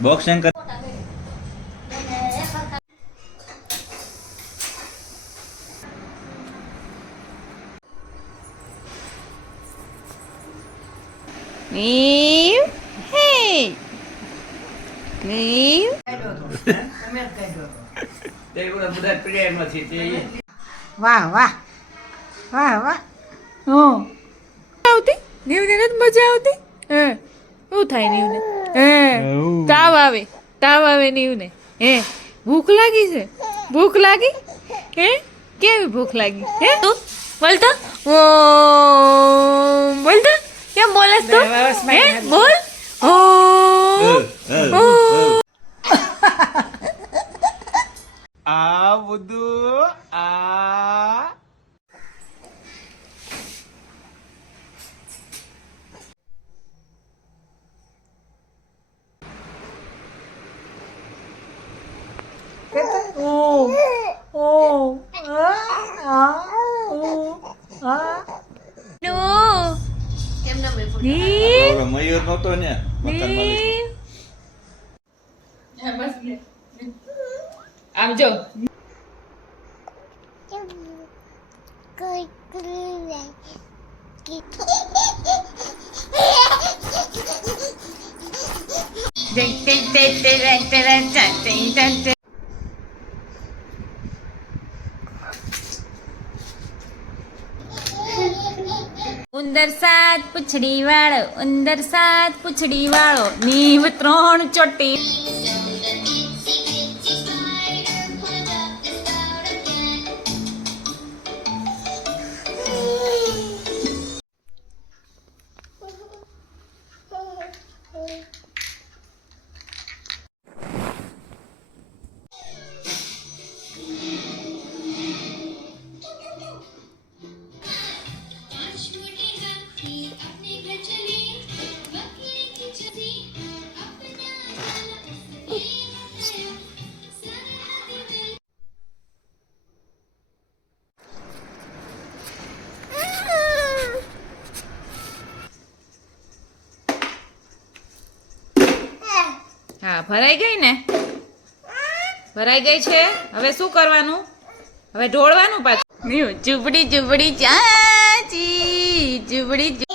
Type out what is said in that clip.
Box anchor Mew. Hey. Mew. વાહ વાહ વાહ વાહ આવતી નીવને નથી મજા આવતી હે શું થાય નીવને હે તાવ આવે નીવને હે ભૂખ લાગી છે ભૂખ લાગી હે કેવી ભૂખ લાગી હે તું બોલતો ઓ બોલતો કેમ બોલસ તું હે બોલ ઓ આ બધું આ મયુર નતો ને મકાન માલિક આમ જો ઉંદર સાત પૂછડી વાળો નીવ 3 ચોટી હા ભરાઈ ગઈ ને ભરાઈ ગઈ છે હવે શું કરવાનું હવે ઢોળવાનું પાછું ચૂપડી ચાચી ચૂપડી